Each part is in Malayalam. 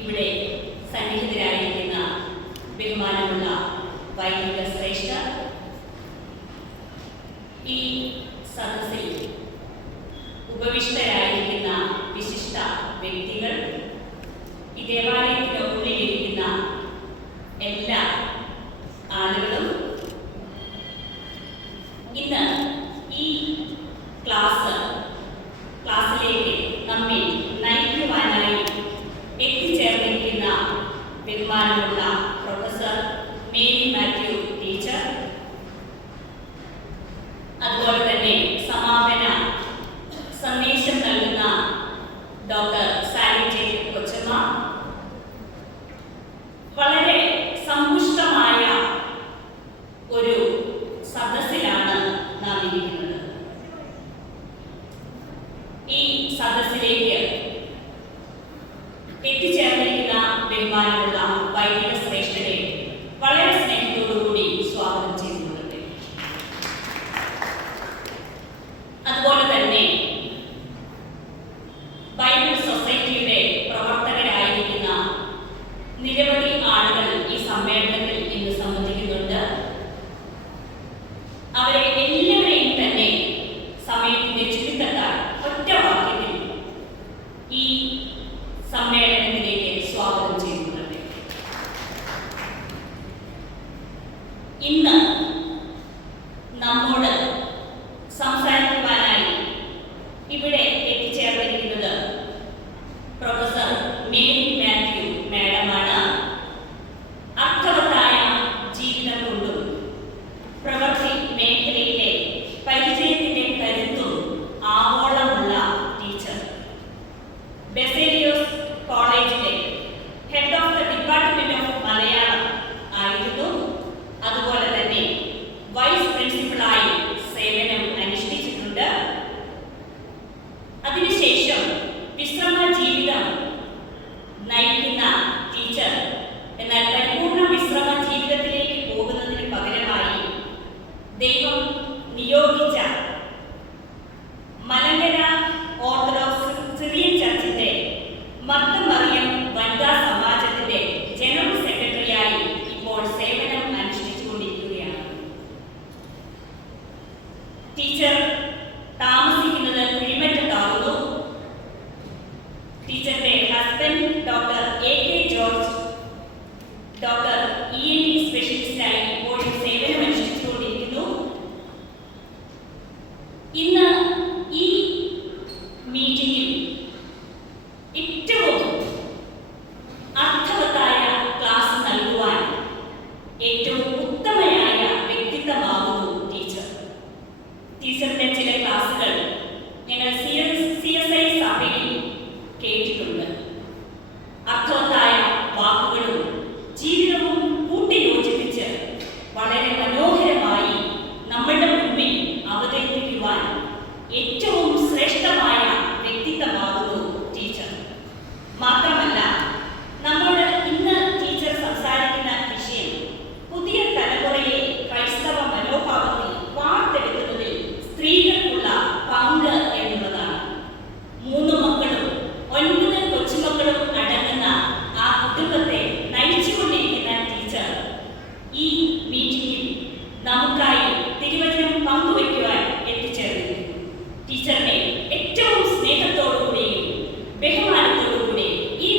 ഇവിടെ സന്നിഹിതരായിരിക്കുന്ന ബഹുമാനമുള്ള വൈദിക ശ്രേഷ്ഠർ, ഈ സദസ്സിൽ ഉപവിഷ്ടരായിരിക്കുന്ന വിശിഷ്ട വ്യക്തികൾ, ഈ ദേവാലയത്തിന് ഉള്ളിലിരിക്കുന്ന എല്ലാ ആളുകളും, ഇന്ന് ഈ ക്ലാസ്സിലേക്ക് നമ്മെ നയിക്കുവാനായി എത്തിച്ചേർന്നിരിക്കുന്ന ബഹുമാനമുള്ള പ്രൊഫസർ മേരി മാത്യു ടീച്ചർ, അതുപോലെ തന്നെ സമാപന സന്ദേശം നൽകുന്ന ഡോക്ടർ സാലി ജേക്കബ് കൊച്ചമ്മ, വളരെ സമ്പുഷ്ടമായ ഒരു സദസ്സിലാണ് നാം ഇരിക്കുന്നത്. ഈ സദസ്സിലേക്ക് എത്തിച്ചേർന്നിരിക്കുന്ന ബഹുമാനമുള്ള വൈദിക ശ്രേഷ്ഠരെ വളരെ സ്നേഹത്തോടുകൂടി സ്വാഗതം ചെയ്യുന്നുണ്ട്. അതുപോലെ തന്നെ ബൈബിൾ സൊസൈറ്റിയുടെ പ്രവർത്തകരായിരിക്കുന്ന നിരവധി ആളുകൾ ഈ സമ്മേളനത്തിൽ ഇന്ന് സംബന്ധിക്കുന്നുണ്ട്. അവരെ എല്ലാവരെയും തന്നെ സമയത്തിന്റെ ചുരുക്കത്താൽ ഒറ്റ വാക്യത്തിൽ ഈ സമ്മേളനത്തിലേക്ക് സ്വാഗതം ചെയ്യുന്നുണ്ട്. ഇന്ന് നമ്മോട് സംസാരിക്കുവാനായി ഇവിടെ എത്തിച്ചേർന്നിരിക്കുന്നത് പ്രൊഫസർ മേരി മാത്യു മാഡമാണ്. അർത്ഥവത്തായ ജീവിതം കൊണ്ടും പ്രവൃത്തി മേഖലയിലെ പരിചയത്തിന്റെ കരുത്തും ആവോളമുള്ള ടീച്ചർ, ബെസേലിയോസ് കോളേജിലെ head of the department of Malayalam ആയിരുന്നു. അതുപോലെ തന്നെ വൈസ് പ്രിൻസിപ്പളായി സേവനം അനുഷ്ഠിച്ചിട്ടുണ്ട്. അതിനുശേഷം വിശ്രമ ജീവിതം നയിക്കുന്ന ടീച്ചർ, എന്നാൽ പരിപൂർണ വിശ്രമ ജീവിതത്തിലേക്ക് പോകുന്നതിന് പകരമായി ദൈവം നിയോഗിച്ച മലങ്കര ഓർത്തഡോക്സ് സിറിയൻ ചർച്ചിന്റെ മർത്തം മറിയം വനിതാ സമാജത്തിന്റെ ജനറൽ സെക്രട്ടറിയായി ഇപ്പോൾ സേവനം അനുഷ്ഠിച്ചുകൊണ്ടിരിക്കുകയാണ്. ടീച്ചർ താമസിക്കുന്നത് കുഴിമറ്റത്താകുന്നു. ടീച്ചറുടെ husband doctor A.K. George doctor ENT സ്പെഷ്യലിസ്റ്റായി ഇപ്പോഴും സേവനം അനുഷ്ഠിച്ചുകൊണ്ടിരിക്കുന്നു. ഇന്ന് ഈ മീറ്റിംഗിൽ ഏറ്റവും അർത്ഥവത്തായ ക്ലാസ് നൽകുവാൻ ഏറ്റവും ഉത്തമയായ വ്യക്തിത്വമാകുന്നു ടീച്ചർ. ടീച്ചറിന്റെ ചില ക്ലാസുകൾ ഞങ്ങൾ CSI സഭയിൽ കേട്ടിട്ടുണ്ട്. അർത്ഥവത്തായ വാക്കുകളും ജീവിതവും കൂട്ടിയോജിപ്പിച്ച് വളരെ മനോഹരമായി നമ്മളുടെ മുൻപിൽ അവതരിപ്പിക്കുവാൻ ഏറ്റവും ശ്രേഷ്ഠമായ വ്യക്തിത്വമാകുന്നു ടീച്ചർ. മാത്രമല്ല, നമ്മോട് ഇന്ന് ടീച്ചർ സംസാരിക്കുന്ന വിഷയം പുതിയ തലമുറയെ ക്രൈസ്തവ മനോഭാവത്തിൽ വാർത്തെടുക്കുന്നതിൽ സ്ത്രീകൾക്കുള്ള പങ്ക് എന്നുള്ളതാണ്. 3 മക്കളും 9 കൊച്ചുമക്കളും അടങ്ങുന്ന ആ കുടുംബത്തെ നയിച്ചുകൊണ്ടിരിക്കുന്ന ടീച്ചർ ഈ മീറ്റിംഗിൽ നമുക്കായി തിരുവചനം പങ്കുവയ്ക്കുവാൻ എത്തിച്ചേർന്നു. ടീച്ചറിനെ ഏറ്റവും സ്നേഹത്തോടുകൂടിയും ബഹുമാനത്തോടുകൂടി ഈ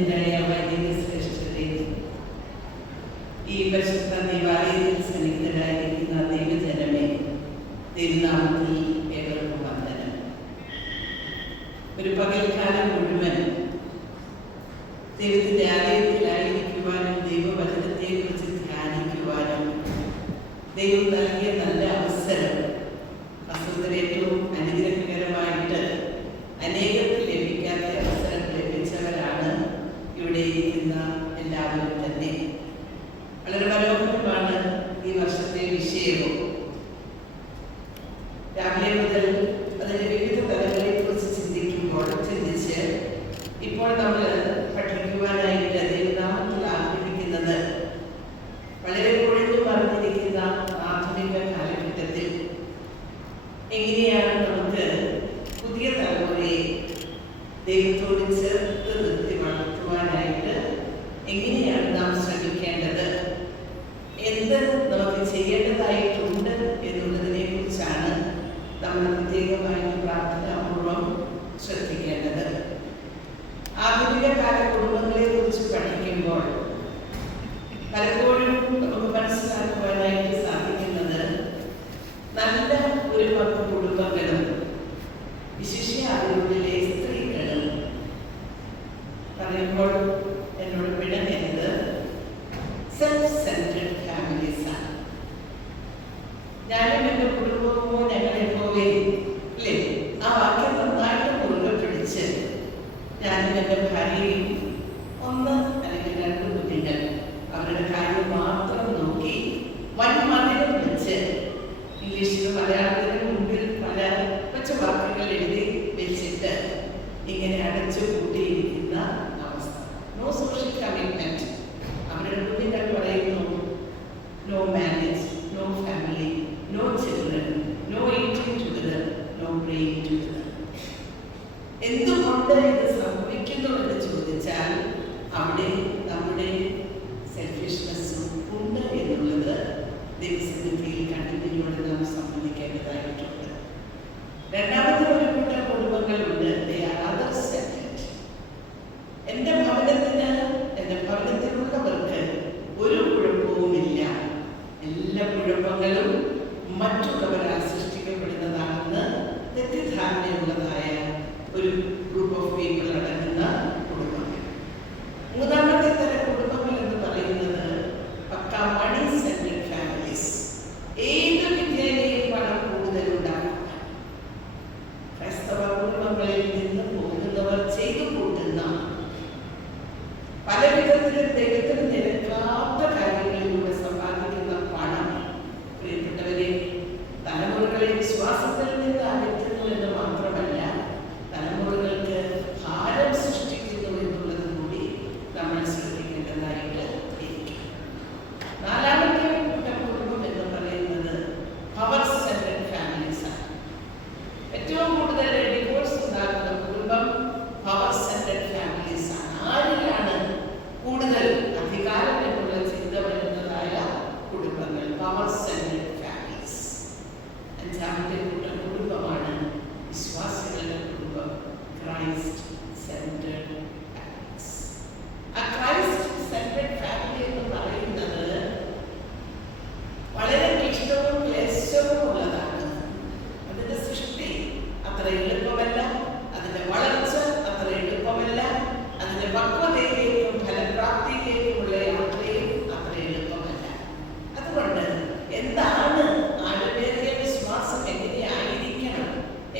വന്യരായ വൈദിക ശ്രേഷ്ഠരെ, ഈ പരിശുദ്ധ ദേവാലയത്തിൽ സന്നിഹിതരായിരിക്കുന്ന ദൈവജനമേ, തിരുനാമത്തിൽ ഏവർക്കും വന്ദനം. ഒരു പകൽക്കാലം മുഴുവൻ ദൈവത്തിന്റെ ആലയത്തിലായിരിക്കുവാനും ദൈവവചനത്തെക്കുറിച്ച് ധ്യാനിക്കുവാനും ദൈവം നൽകിയ നല്ല അവസരം വസ്തുതയിൽ ഏറ്റവും അനുഗ്രഹകരമായിട്ട് അനേകർക്ക് ലഭിക്കാത്ത അവസരം ലഭിച്ചവരാണ് ഇവിടെ ഇരിക്കുന്ന എല്ലാവരും തന്നെ. വളരെ മനോഹരമാണ് ഈ വർഷത്തെ വിഷയവും. രാവിലെ മുതൽ അതിൻ്റെ വിവിധ തലങ്ങളെക്കുറിച്ച് ചിന്തിച്ച് ഇപ്പോൾ നമ്മൾ പഠിക്കുവാനായിട്ട് ദൈവനാമത്തിൽ ആഗ്രഹിക്കുന്നത് വളരെ പൊളിഞ്ഞു പറഞ്ഞിരിക്കുന്ന ആധുനിക കാലഘട്ടത്തിൽ എങ്ങനെയാണ് നമുക്ക് പുതിയ തലമുറയെ ദൈവത്തോട് ചേർത്ത് നിർത്തി വളർത്തുവാനായിട്ട് എങ്ങനെയാണ് നാം ശ്രമിക്കേണ്ടത്, എന്ത് നമുക്ക് ചെയ്യേണ്ടതായിട്ടുണ്ട് എന്നുള്ളതിനെ കുറിച്ചാണ് നമ്മൾ പ്രത്യേകമായി പ്രാർത്ഥനാപൂർവം ശ്രദ്ധിക്കേണ്ടത്. ആധുനിക കാല കുടുംബങ്ങളെ കുറിച്ച് പഠിക്കുമ്പോൾ പലപ്പോഴും നമുക്ക് മനസ്സിലാക്കുവാനായിട്ട് സാധിക്കുന്നത് നല്ല ഒരു പത്ത് കുടുംബങ്ങളും വിശേഷ അതിനുള്ളിലെ സ്ത്രീകളും പറയുമ്പോൾ എന്നോട് പിണങ്ങരുത്, സെൽഫ് സെൻട്രഡ് ഫാമിലീസ് ആണ്. ഞാനും എൻ്റെ കുടുംബമോ ഞങ്ങളെ പോലെ അല്ലേ, ആ വാക്യം നന്നായിട്ട് മുറുകെ പിടിച്ച് ഞാനും എൻ്റെ ഭാര്യയും ഒന്ന് അല്ലെങ്കിൽ രണ്ട് കുട്ടികൾ അവരുടെ കാര്യം മാത്രം നോക്കി വൻമതിലും വെച്ച് ഇംഗ്ലീഷിലും മലയാളത്തിനും മുമ്പിൽ പല കൊച്ചു വാക്കുകൾ എഴുതി വെച്ചിട്ട് ഇങ്ങനെ അടച്ചു കൂട്ടിയിരിക്കുന്ന അവസ്ഥ. No social commitment. അവരുടെ കുട്ടികൾ പറയുന്നു no marriage, no family, no children, no eating together, no praying together. എന്തുകൊണ്ട് ഇത് സംഭവിക്കുന്നു എന്ന് ചോദിച്ചാൽ അവിടെ നമ്മുടെ സെൽഫിഷ്നെസ്സും ഉണ്ട് എന്നുള്ളത് ദൈവസന്നിധിയിൽ കണ്ടിന്യൂടെ നാം സമ്മതിക്കേണ്ടതായിട്ടുണ്ട്. രണ്ടാമത്തെ ഒരു കൂട്ടം കുടുംബങ്ങളുണ്ട്, എൻ്റെ ഭവനത്തിലുള്ളവർക്ക് ഒരു കുഴപ്പവുമില്ല, എല്ലാ കുഴപ്പങ്ങളും മറ്റുള്ളവരാൽ സൃഷ്ടിക്കപ്പെടുന്നതാണെന്ന് തെറ്റിദ്ധാരണയുള്ളതായ ഒരു ഗ്രൂപ്പ് ഓഫ് പീപ്പിൾ അടങ്ങുന്ന കുടുംബങ്ങൾ. മൂന്നാമത്തെ തരം കുടുംബങ്ങൾ എന്ന് പറയുന്നത് പക്ക മണി സെൻട്രഡ് ഫാമിലീസ്. ഏത് വിദ്യയിലെയും പണം കൂടുതലുണ്ടാകും. ക്രൈസ്തവ കുടുംബങ്ങളിൽ നിന്ന് പോകുന്നവർ ചെയ്തു കൂട്ടുന്ന പല വിധത്തിലും ദൈവത്തിന് നിരക്കാത്ത കാര്യങ്ങളിലൂടെ സമ്പാദിക്കുന്ന പണം പ്രിയപ്പെട്ടവരെ തലമുറകളെ വിശ്വാസത്തിൽ നിന്ന് അകറ്റുന്നു എന്ന് മാത്രമല്ല തലമുറകൾക്ക് ഭാരം സൃഷ്ടിക്കുന്നു എന്നുള്ളത് കൂടി നമ്മൾ ശ്രദ്ധിക്കേണ്ടതായിട്ട് ഇരിക്കും. നാലാമത്തെ കൂട്ടം കുടുംബം എന്ന് പറയുന്നത് പവർ സെൻട്രഡ് ഫാമിലീസ് ആണ്. ഏറ്റവും കൂടുതൽ ഡിവോഴ്സ് ഉണ്ടാകുന്ന കുടുംബം പവർ സെൻട്രഡ് ഫാമിലീസ് ആണ്. ആരിലാണ് കൂടുതൽ അധികാരം എന്നുള്ള ചിന്ത വരുന്നതായ കുടുംബങ്ങൾ, പവർ സെൻട്രഡ് ഫാമിലീസ്. അഞ്ചാമത്തെ കൂട്ടം കുടുംബമാണ് വിശ്വാസികളുടെ കുടുംബം, ക്രൈസ്റ്റ് സെൻട്രഡ് ഫാമിലീസ്. ആ ക്രൈസ്റ്റ് സെൻട്രഡ് ഫാമിലി എന്ന് പറയുന്നത് വളരെ ക്ലിഷ്ടവും ക്ലേശവും ഉള്ളതാണ്. അതിന്റെ സൃഷ്ടി അത്ര എളുപ്പമല്ല, അതിന്റെ വളർച്ച അത്ര എളുപ്പമല്ല, അതിന്റെ പക്വതയിലേക്കും ഫലപ്രാപ്തിയിലേക്കുമുള്ള യാത്രയും അത്ര എളുപ്പമല്ല. അതുകൊണ്ട് എന്താണ് ആഴമേറിയ വിശ്വാസം, എങ്ങനെയായിരിക്കണം,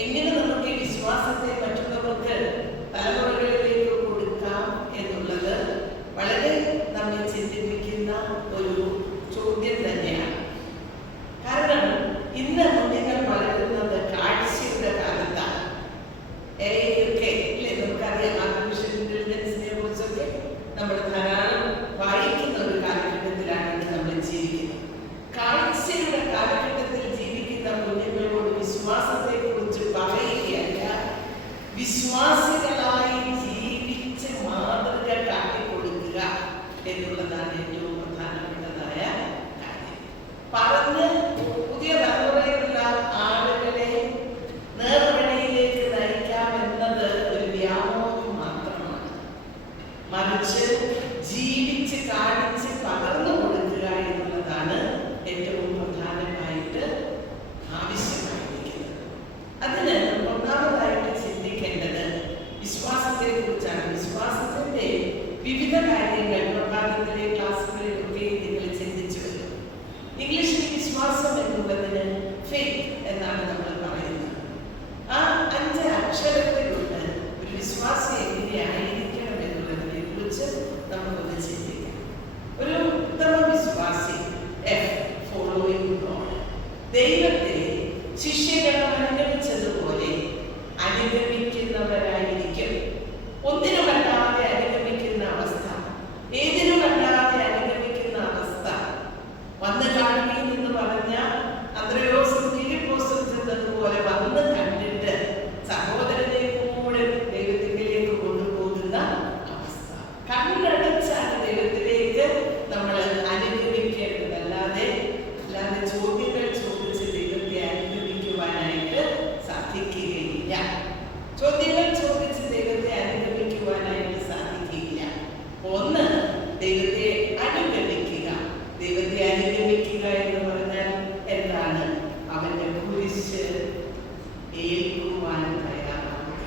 എങ്ങനെ നമുക്ക് ഈ വിശ്വാസത്തെ മറ്റുള്ളവർക്ക് തലമുറകളിലേക്ക് കൊടുക്കാം എന്നുള്ളത് വളരെ നമ്മെ ചിന്തിപ്പിക്കുന്ന ഒരു ചോദ്യം തന്നെയാണ്. കാരണം ഇന്ന് കുഞ്ഞുങ്ങൾ വളരുന്നത് കാഴ്ചയുടെ കാലത്താണ്. നമുക്കറിയാം, ആർട്ടിഫിഷ്യൽ ഇന്റലിജൻസിനെ കുറിച്ചൊക്കെ നമ്മൾ ധാരാളം വായിക്കുന്ന ഒരു കാലഘട്ടത്തിലാണ് നമ്മൾ ജീവിക്കുന്നത്. കാഴ്ചയുടെ കാലഘട്ടത്തിൽ ജീവിക്കുന്ന കുഞ്ഞുങ്ങളോട് വിശ്വാസത്തെ കുറിച്ച് പറയുകയല്ല, വിശ്വാസികളായി ജീവിച്ച് മാതൃക കാട്ടിക്കൊടുക്കുക എന്നുള്ളതാണ് ഏറ്റവും പ്രധാനപ്പെട്ടതായ കാര്യം. പറഞ്ഞ് പുതിയ തലമുറയിലുള്ള ആളുകളെ നേർവഴിയിലേക്ക് നയിക്കാമെന്നത് ഒരു വ്യാമോഹം മാത്രമാണ്. അതിന് ഒന്നാമതായിട്ട് ചിന്തിക്കേണ്ടത് വിശ്വാസത്തെ കുറിച്ചാണ്. വിശ്വാസത്തിന്റെ വിവിധ കാര്യങ്ങൾ പ്രഭാതത്തിലെ ക്ലാസ്സുകളിലൊക്കെ നിങ്ങൾ ചിന്തിച്ചു വരും. ഇംഗ്ലീഷിൽ വിശ്വാസം എന്നുള്ളതിന് ഫെയ്ത്ത് എന്നാണ് നമ്മൾ പറയുന്നത്. ആ 5 അക്ഷരത്തിലുണ്ട് ഒരു വിശ്വാസി എങ്ങനെയായിരിക്കണം എന്നുള്ളതിനെ കുറിച്ച് നമുക്കൊന്ന് ചിന്തിക്കാം. ഒരു ഉത്തമ വിശ്വാസി ഫോളോയിങ് ഗോഡ്, ദൈവത്തെ ശിഷ്യഗണം അനുഗമിച്ചതുപോലെ അനുഗമിക്കുന്നവരായിരിക്കും. ഒന്നിനുമല്ലാതെ അനുഗമിക്കുന്ന അവസ്ഥ, ഏതിനുമല്ലാതെ അനുഗമിക്കുന്ന അവസ്ഥ. വന്ന് കാണുകയിൽ നിന്ന് പറഞ്ഞ അന്ത്രയോസും ഫിലിപ്പോസും ചെന്നതുപോലെ വന്ന് കണ്ടിട്ട് സഹോദരനെ കൂടെ ദൈവത്തിലേക്ക് കൊണ്ടുപോകുന്ന അവസ്ഥ. കണ്ണടച്ചാണ് ദൈവത്തിലേക്ക് നമ്മൾ അനുഗമിക്കേണ്ടത്. അല്ലാതെ ചോദ്യങ്ങൾ ചോദിച്ച് ദൈവത്തെ അനുഗമിക്കുവാനായിട്ട് സാധിക്കുകയില്ല. ചോദ്യങ്ങൾ ചോദിച്ച് ദൈവത്തെ അനുഗമിക്കുവാനായിട്ട് സാധിക്കില്ല. ഒന്ന്, ദൈവത്തെ അനുഗമിക്കുക. ദൈവത്തെ അനുഗമിക്കുക എന്ന് പറഞ്ഞാൽ എന്താണ്? അവന്റെ കുരിശ് ഏൽക്കുവാൻ തയ്യാറാവുക.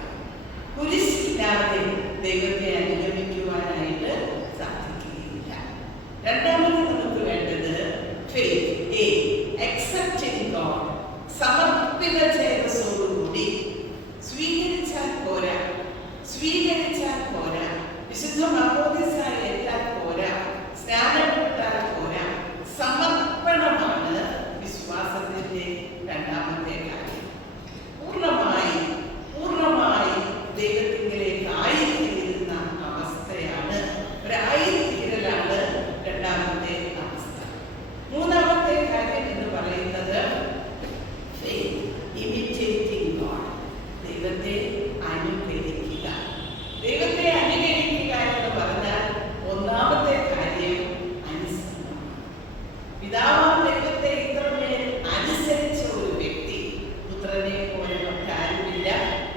കുരിശില്ലാതെ ദൈവത്തെ അനുഗമിക്കുവാനായിട്ട് സാധിക്കുകയില്ല. രണ്ടാമത് നമുക്ക് വേണ്ടത് ഫെയ്ത്ത്. അക്സെപ്റ്റിംഗ് ഗോഡ്, സമർപ്പിത ചേതസ്സോടുകൂടി. സ്വീകരിച്ചാൽ പോരാ, വിശുദ്ധ മാമോദീസ ഏറ്റാൽ പോരാ, സ്നാനപ്പെട്ടാൽ പോരാ. സമർപ്പണമാണ് വിശ്വാസത്തിന്റെ രണ്ടാമത്തെ കാര്യം. പൂർണ്ണമായി ദൈവത്തിലേക്ക് ആയിത്തീരുന്ന അവസ്ഥയാണ്, ഒരായിത്തീരലാണ് രണ്ടാമത്തെ അവസ്ഥ. മൂന്നാമത്തെ കാര്യം എന്ന് പറയുന്നത് ഇമിറ്റേറ്റിംഗ് ഗോഡ്, ദൈവത്തെ അനുകരിക്കുക. ദൈവത്തെ അനുകരിക്കുക എന്ന് പറഞ്ഞാൽ ഒന്നാമത്തെ കാര്യം അനുസരണമാണ്. പിതാവാം ദൈവത്തെ ഇത്രമേൽ അനുസരിച്ച ഒരു വ്യക്തി, പുത്രനെ പോലെ മറ്റാരുമില്ല.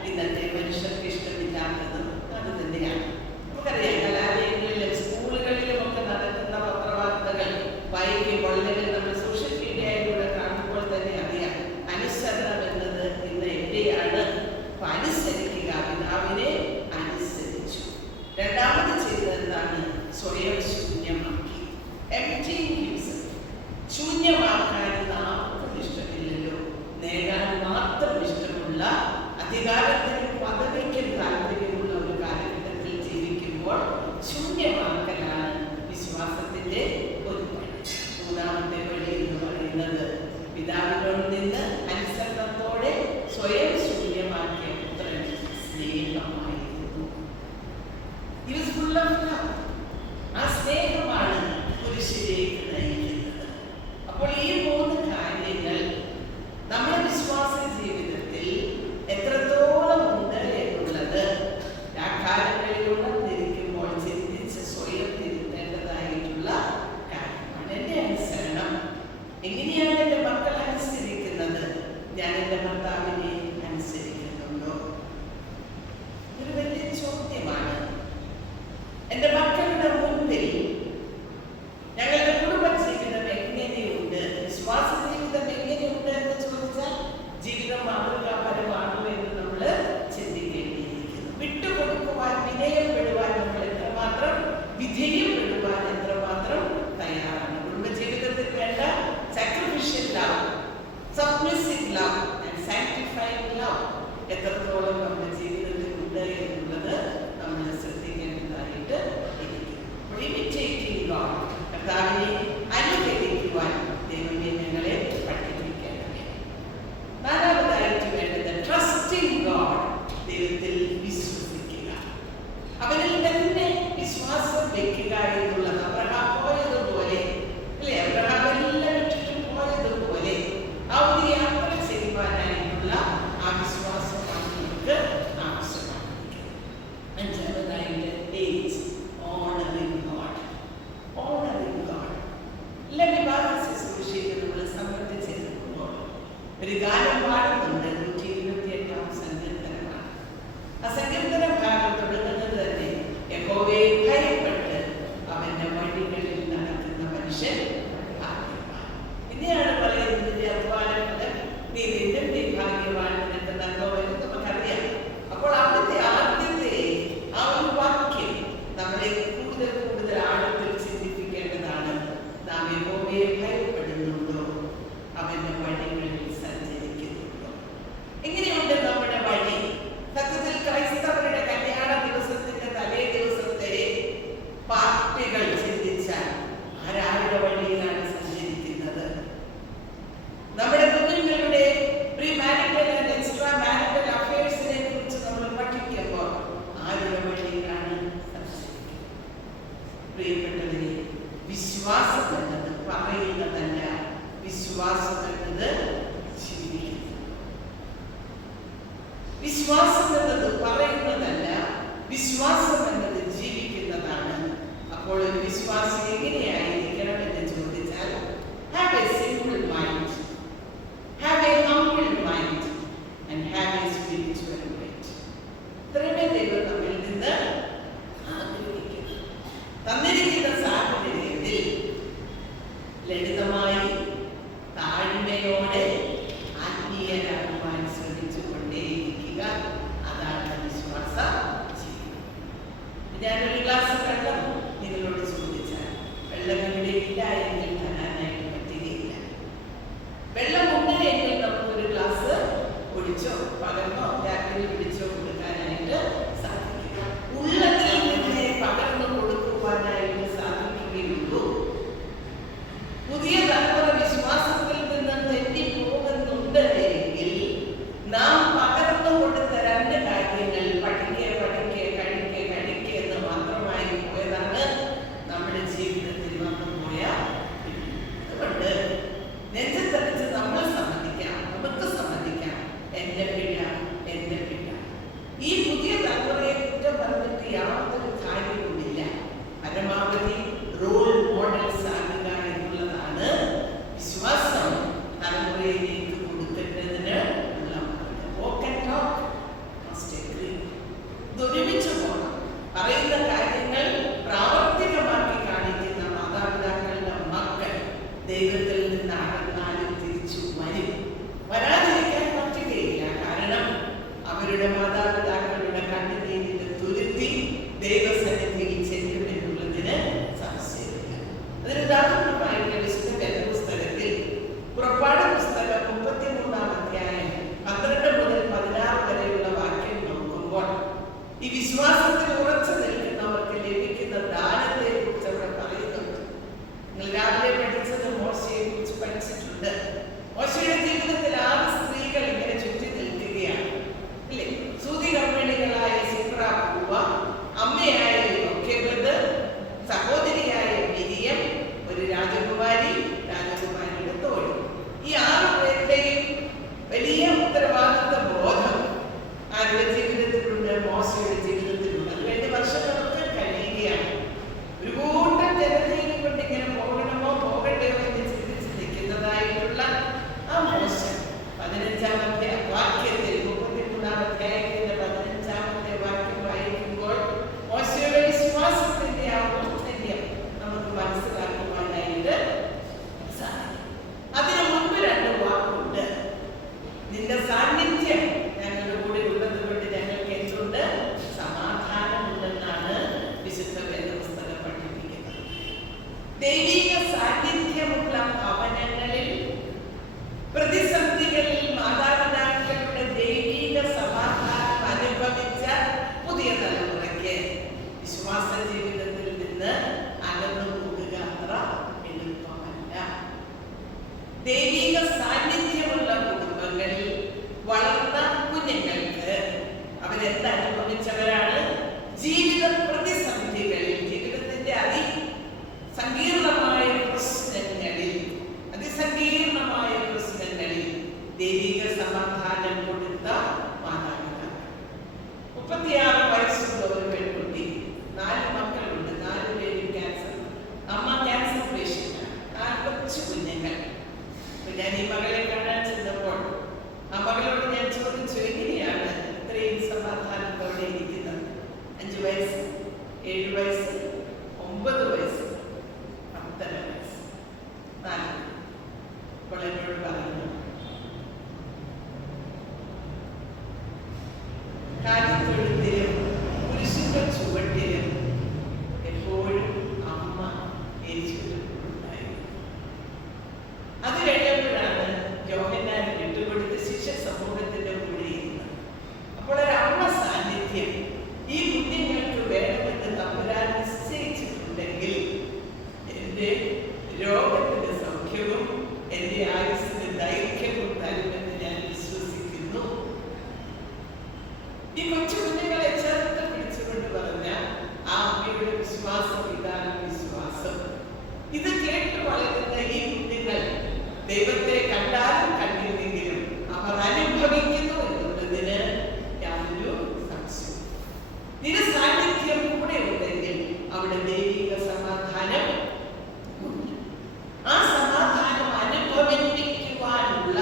ഇന്നത്തെ മനുഷ്യർക്ക് ഇഷ്ടമില്ലാത്തതും അത് തന്നെയാണ്. നമുക്കറിയാം, കലാലയങ്ങളിലും സ്കൂളുകളിലും ഒക്കെ നടക്കുന്ന പത്രവാർത്തകൾ വായിക്കുമ്പോൾ, അല്ലെങ്കിൽ നമ്മൾ സോഷ്യൽ മീഡിയയിലൂടെ കാണുമ്പോൾ തന്നെ അറിയാം, അനുസരണം എന്നത് ഇന്ന് എവിടെയാണ്. അനുസരിക്കുക, പിതാവിനെ അനുസരിച്ചു. രണ്ടാമത് ചെയ്തത് എന്താണ്? സ്വയം ശൂന്യമാക്കി. ശൂന്യമാക്കാൻ ആർക്കും ഇഷ്ടമില്ലല്ലോ. നേടാൻ മാത്രം ഇഷ്ടമുള്ള, അധികാരത്തിനും പദവിക്കും താല്പര്യമുള്ള ഒരു കാലഘട്ടത്തിൽ ജീവിക്കുമ്പോൾ ശൂന്യമാക്കലാണ് വിശ്വാസത്തിന്റെ ഒരു വഴി. മൂന്നാമത്തെ വഴി എന്ന് പറയുന്നത് പിതാവിനോട് നിന്ന് അനുസരണത്തോടെ സ്വയം ശൂന്യമാക്കിയ പുത്രൻ സ്നേഹമായിരുന്നു. ആ സ്നേഹമാണ് കുരിശിലേക്ക് നയിക്കുന്നത്. അപ്പോൾ ഈ 3 കാര്യങ്ങൾ നമ്മുടെ വിശ്വാസ ജീവിതത്തിൽ എത്രത്തോളം ഉണ്ട് എന്നുള്ളത് ആ കാലങ്ങളിൽ ഉണർന്നിരിക്കുമ്പോൾ ചിന്തിച്ച് സ്വയം തിരുത്തേണ്ടതായിട്ടുള്ള കാര്യമാണ്. എൻ്റെ അനുസരണം എങ്ങനെയാണ് എൻ്റെ മക്കൾ അനുസരിക്കുന്നത്? ഞാൻ എൻ്റെ ഭർത്താവിനെ അനുസരിക്കുന്നുണ്ടോ? ഒരു വലിയ ചോദ്യമാണ്. എൻ്റെ മക്കളുടെ മുൻപിൽ ഞങ്ങളുടെ കുടുംബജീവിതം എങ്ങനെയുണ്ട്, വിശ്വാസ ജീവിതം എങ്ങനെയുണ്ട് എന്ന് ചോദിച്ചാൽ ജീവിതം മാതൃകാപരമാണോ എന്ന് നമ്മൾ ചിന്തിക്കേണ്ടിയിരിക്കുന്നു. വിട്ടുകൊടുക്കുവാൻ, വിനയപ്പെടുവാൻ നമ്മൾ എത്രമാത്രം, വിധേയപ്പെടുവാൻ എത്രമാത്രം തയ്യാറാണ്. കുടുംബജീവിതത്തിൽ വേണ്ട sacrificial love, submissive love and sanctifying love എത്രത്തോളം നമ്മുടെ ജീവിതത്തിൽ ഉണ്ട് എന്നുള്ളത് നമ്മൾ ശ്രദ്ധിക്കേണ്ടതായിട്ട് ഇരിക്കുന്നു. ഇമിറ്റേറ്റിംഗ് ഗോഡ്, കർത്താവിനെ അനുകരിക്കുവാൻ ദൈവമേ ഞങ്ങളെ പഠിപ്പിക്കേണ്ടത്. നാലാമതായിട്ട് വേണ്ടത് ട്രസ്റ്റിംഗ് ഗോഡ്, ദൈവത്തിൽ വിശ്വസിക്കുക, അവനിൽ തന്നെ വിശ്വാസം വെക്കുക എന്നുള്ളത്. അബ്രഹാം പോയതുപോലെ, അല്ലെ? അബ്രഹാം എല്ലാം ഇട്ടിട്ട് പോയതുപോലെ ആ ഒരു യാത്ര ചെയ്യുവാനായിട്ടുള്ള ആ വിശ്വാസമാണ് നമുക്ക് ആവശ്യമാണ്. അഞ്ചാമതായിട്ട് ഓണറിംഗ് ഗോഡ്. എല്ലാ വിവാഹ ശുശ്രൂഷയിൽ നമ്മൾ സംബന്ധിച്ചിരിക്കുമ്പോൾ ഒരു ഗാനം പാടുന്നുണ്ട്, 128-ാം സങ്കീർത്തനമാണ്. ആ സങ്കീർത്തന ഭാഗം തുടങ്ങുന്നത് തന്നെ യഹോവയെ ഭയപ്പെട്ട് അവന്റെ വഴികളിൽ നടക്കുന്ന മനുഷ്യൻ ഭാഗ്യവാൻ. പിന്നെയാണ് പറയുന്നത്, അധ്വാനം നീ നിന്റെ ഭാഗ്യവാൻ, നിനക്ക് നല്ല സമാധാനം കൊടുത്ത മാതാപിതാക്കൾ. 36 വയസ്സുള്ള ഒരു പെൺകുട്ടി, 4 മക്കളുണ്ട്, 4 പേരും ക്യാൻസർ. അമ്മ ക്യാൻസർ പേഷ്യന്റാണ്, 4 കൊച്ചു കുഞ്ഞുങ്ങൾ. ഞാൻ ഈ മകളെ കാണാൻ ചെന്നപ്പോൾ ആ മകളോട് ഞാൻ ചോദിച്ചു, എങ്ങനെയാണ് ഇത്രയും സമാധാനത്തോടെ ഇരിക്കുന്നത്? 5 വയസ്സ്, 7 വയസ്സ്, 9 വയസ്സ്, 10 വയസ്സ്, 4. അപ്പോൾ എന്നോട് പറഞ്ഞു, കാലിത്തൊഴുത്തിലും കുരിശിന്റെ ചുവട്ടിലും എപ്പോഴും അമ്മ എരിച്ചിട്ടുണ്ടായിരുന്നു. അത് കഴിഞ്ഞപ്പോഴാണ് യോഹന്നാൻ വിട്ടുകൊടുത്ത് ശിഷ്യ സമൂഹത്തിന്റെ കൂടെ ഇരുന്നത്. അപ്പോൾ ഒരമ്മ സാന്നിധ്യം ഈ കുഞ്ഞുങ്ങൾക്ക് വേണമെന്ന് തമ്പുരാൻ നിശ്ചയിച്ചിട്ടുണ്ടെങ്കിൽ എൻ്റെ രോഗത്തിന്റെ സൗഖ്യവും എൻ്റെ ആയുസ്സിന് ദൈർഘ്യവും തരുമെന്ന് ഞാൻ വിശ്വസിക്കുന്നു. ഈ കൊച്ചു കുഞ്ഞുങ്ങളെ ചേർത്ത് പിടിച്ചുകൊണ്ട് പറഞ്ഞ ആ അമ്മയുടെ വിശ്വാസം ഇതാണ് വിശ്വാസം. ഇത് കേട്ട് വളരുന്ന ഈ കുഞ്ഞുങ്ങൾ ദൈവത്തെ കണ്ടാലും കണ്ടില്ലെങ്കിലും അവർ അനുഭവിക്കുന്നു എന്നുള്ളതിന് യാതൊരു സംശയവും. നിന്റെ സാന്നിധ്യം കൂടെ ഉണ്ടെങ്കിൽ അവിടെ ദൈവിക സമാധാനം ഉണ്ട്. ആ സമാധാനം അനുഭവിപ്പിക്കുവാനുള്ള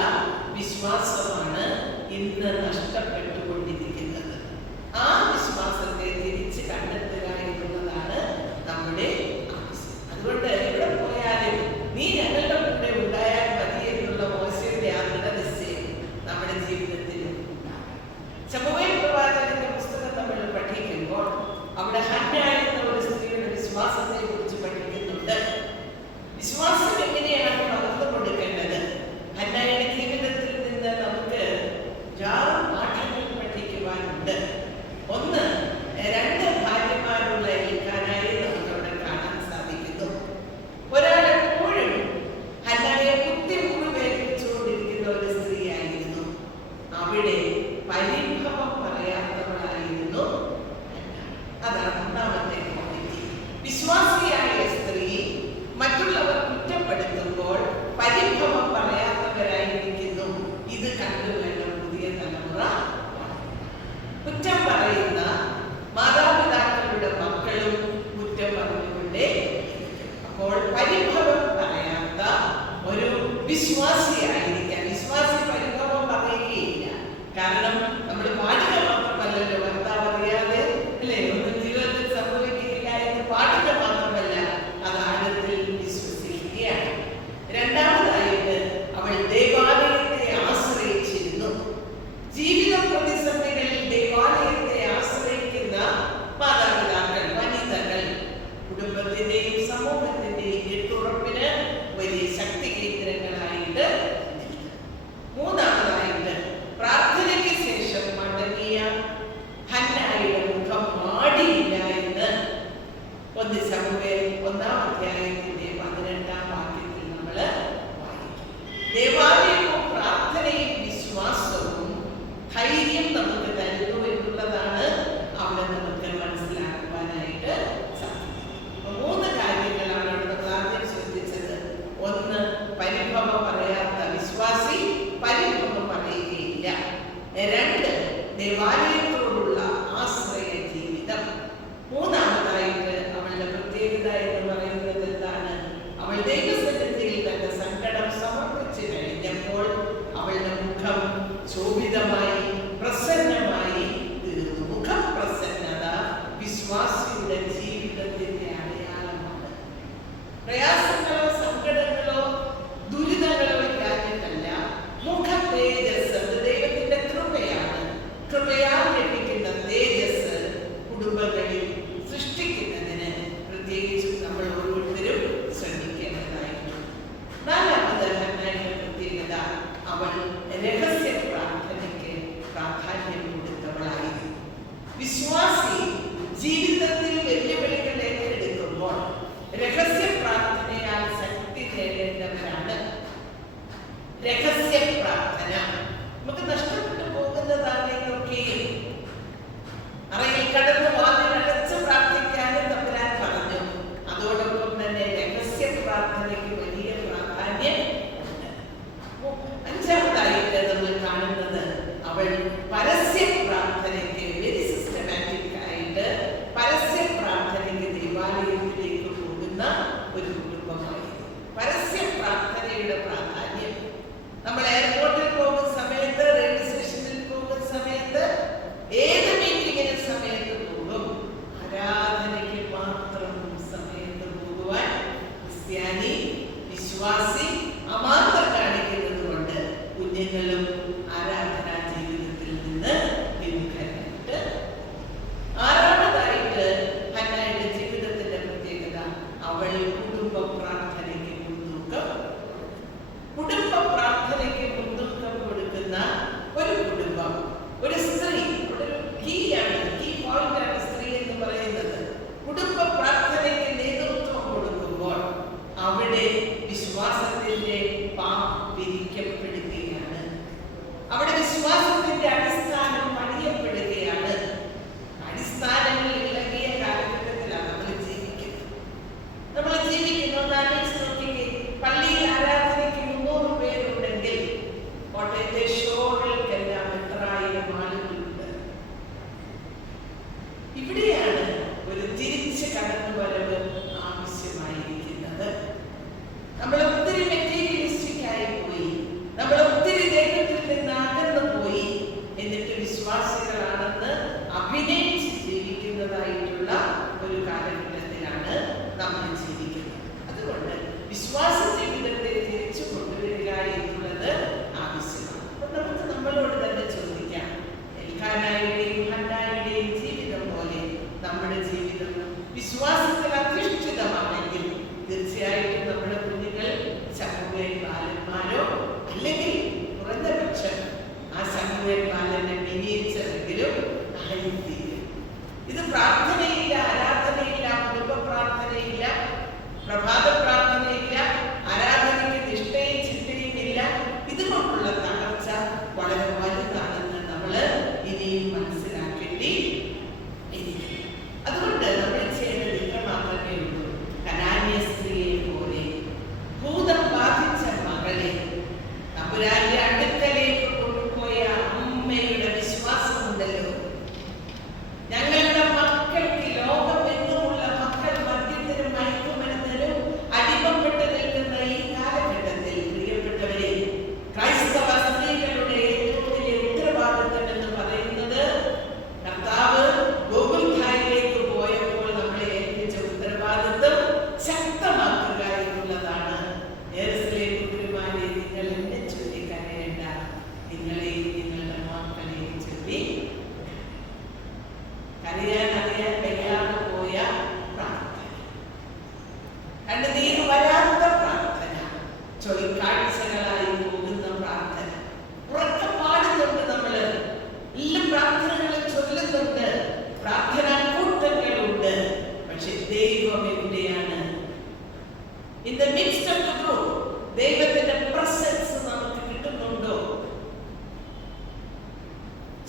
വിശ്വാസമാണ് ഇന്ന് നഷ്ടപ്പെട്ടുകൊണ്ടിരിക്കുന്നത്. ആ വിശ്വാസത്തെ തിരിച്ച് കണ്ടെത്തുക എന്നുള്ളതാണ് നമ്മുടെ ആവശ്യം. അതുകൊണ്ട് എവിടെ പോയാലും നീ ഞങ്ങളുടെ കൂടെ ഉണ്ടായാൽ മതി എന്നുള്ള മോശയുടെ ആ ദൃഢനിശ്ചയം നമ്മുടെ ജീവിതത്തിൽ ഉണ്ടാകണം. ശമൂവേൽ പ്രവാചകന്റെ പുസ്തകം നമ്മൾ പഠിക്കുമ്പോൾ അവിടെ ഹന്ന എന്ന ഒരു സ്ത്രീയുടെ വിശ്വാസത്തെ കുറിച്ച് പഠിക്കുന്നുണ്ട്. വിശ്വാസം എങ്ങനെയാണ് പകർന്നു കൊടുക്കേണ്ടത്? ഹന്നയുടെ ജീവിതത്തിൽ നിന്ന് നമുക്ക് 6 പാഠങ്ങൾ പഠിക്കുവാനുണ്ട്. ഒന്ന്, 2 ഭാര്യമാരുള്ള എൽക്കാനായെ നമുക്ക് അവിടെ കാണാൻ സാധിക്കുന്നു. ഒരാൾ എപ്പോഴും ഹന്നയെ കുത്തിമുറിവേൽപ്പിച്ചുകൊണ്ടിരിക്കുന്ന ഒരു സ്ത്രീയായിരുന്നു. അവിടെ പരിഭവം പറയാത്തവളായിരുന്നു ഹന്ന. അതാണ് 1ാമത്തെ ക്വാളിറ്റി. വിശ്വാസിയായ സ്ത്രീ മറ്റുള്ളവർ കുറ്റപ്പെടുത്തുമ്പോൾ പരിഭവം പറയാത്തവരായിരിക്കുന്നു. ഇത് കണ്ടുവേണം പുതിയ തലമുറ. കുറ്റം പറയുന്ന മാതാപിതാക്കളുടെ മക്കളും കുറ്റം പറഞ്ഞുകൊണ്ടേ. അപ്പോൾ പരിഭവം പറയാത്ത ഒരു വിശ്വാസിയായിരിക്കാൻ. വിശ്വാസി പരിഭവം പറയുകയില്ല. കാരണം നമ്മൾ പാടുക മാത്രമല്ലല്ലോ, ഭർത്താവ് അറിയാതെ അല്ലേ ഒന്നും ജീവിതത്തിൽ സംഭവിക്കില്ല എന്ന് പാടുക മാത്രമല്ല, അത് ആഴത്തിൽ വിശ്വസിക്കുകയാണ്. 2ാമതായിട്ട് അവൾ ദേവാലയത്തെ ആശ്രയിച്ചിരുന്നു. ജീവിത പ്രതിസന്ധികളിൽ ദേവാലയത്തെ ആശ്രയിക്കുന്ന മാതാപിതാക്കൾ, വനിതകൾ കുടുംബത്തിന്റെയും സമൂഹത്തിന്റെയും കെട്ടുറപ്പിന് വലിയ ശക്തി കേന്ദ്രങ്ങളായിട്ട്. 3ാമതായിട്ട് പ്രാർത്ഥനയ്ക്ക് ശേഷം മടങ്ങിയ ഹന്നയുടെ മുഖം മാടിയില്ല എന്ന് 1 ശമൂവേൽ 1-ാം അധ്യായത്തിന്റെ 18-ാം വാക്യത്തിൽ നമ്മൾ വായിക്കും. ദേവാലയവും പ്രാർത്ഥനയും വിശ്വാസവും ധൈര്യം നമുക്ക് തരുന്നു എന്നുള്ളതാണ് അവിടെ നമുക്ക് മനസ്സിലാക്കുവാനായിട്ട് സാധിക്കും. 3 കാര്യങ്ങളാണ് നമ്മൾ ആദ്യം ശ്രദ്ധിച്ചത്. 1, പരിഭവം പറയാത്ത വിശ്വാസി പരിഭവം പറയുകയില്ല. 2, ദേവാലയത്തോടുള്ള ആശ്രയ ജീവിതം. 3ാമതായിട്ട് അവളുടെ പ്രത്യേകത എന്ന് പറയുന്നത് എന്താണ്? അവൾ ദൈവസന്നിധിയിൽ തന്റെ സങ്കടം സമർപ്പിച്ചു കഴിഞ്ഞപ്പോൾ അവളുടെ മുഖം ശോഭിതമായി പ്രസന്നമായി തീർന്നു. മുഖപ്രസന്നത വിശ്വാസിയുടെ ജീവിതത്തിന്റെ അടയാളമാണ്. പ്രയാസങ്ങളോ സങ്കടങ്ങളോ ദുരിതങ്ങളോ ഇല്ലാഞ്ഞിട്ടല്ല, മുഖ തേജസ് അത് ദൈവത്തിന്റെ കൃപയാണ്. കൃപയാൽ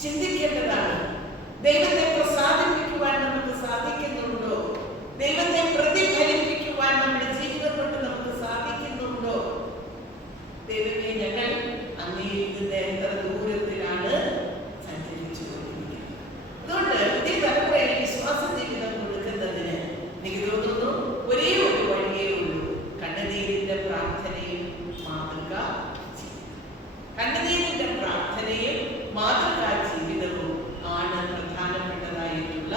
ചിന്തിക്കേണ്ടതാണ്. ദൈവത്തെ പ്രസാദിപ്പിക്കുവാൻ നമുക്ക് സാധിക്കുന്നുണ്ടോ? ദൈവത്തെ പ്രതിഫലിപ്പിക്കുവാൻ നമ്മുടെ ജീവിതം കൊണ്ട് നമുക്ക് സാധിക്കുന്നുണ്ടോ? ദൈവമേ, ഞങ്ങൾ അങ്ങയിൽ നിന്ന് എത്ര ദൂരത്തിലാണ് സഞ്ചരിച്ചുകൊണ്ടിരിക്കുന്നത്. അതുകൊണ്ട് പുതിയ തലമുറയിൽ വിശ്വാസ ജീവിതം കൊടുക്കുന്നതിന് എനിക്ക് തോന്നുന്നു ഒരേ ഒരു വഴിയേ ഉള്ളൂ: കണ്ണുനീരിന്റെ പ്രാർത്ഥനയും മാതൃകാ ജീവിതം. കണ്ണുനീരിന്റെ പ്രാർത്ഥനയും മാതൃകാ ജീവിതവും ആണ് പ്രധാനപ്പെട്ടതായിട്ടുള്ള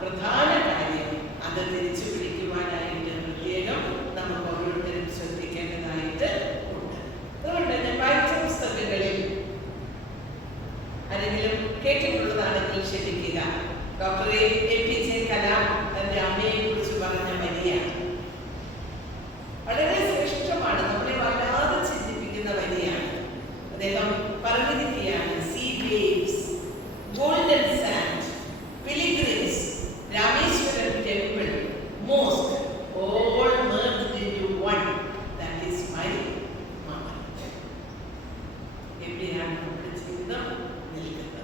പ്രധാന കാര്യം. അത് തിരിച്ചു പിടിക്കുവാനായിട്ട് പ്രത്യേകം നമുക്ക് ഓരോരുത്തരും ശ്രദ്ധിക്കേണ്ടതായിട്ട് ഉണ്ട്. അതുകൊണ്ട് ഞാൻ വായിച്ച പുസ്തകങ്ങളിൽ ആരെങ്കിലും കേട്ടിട്ടുള്ളതാണെങ്കിൽ ക്ഷമിക്കുക. ഡോക്ടർ APJ കലാം തന്റെ അമ്മയെ കുറിച്ച് പറഞ്ഞ വരിയാണ്. വളരെ ശ്രേഷ്ഠമാണ്, നമ്മളെ വല്ലാതെ ചിന്തിപ്പിക്കുന്ന വരിയാണ്. അദ്ദേഹം പറഞ്ഞിരിക്കുകയാണ്: see waves, golden sand, പിലിഗ്രിംസ്, Rameswaram temple, mosque, all merged into one. That is my mother. എവിടെയാണ് നമ്മുടെ ജീവിതം നിൽക്കുന്നത്?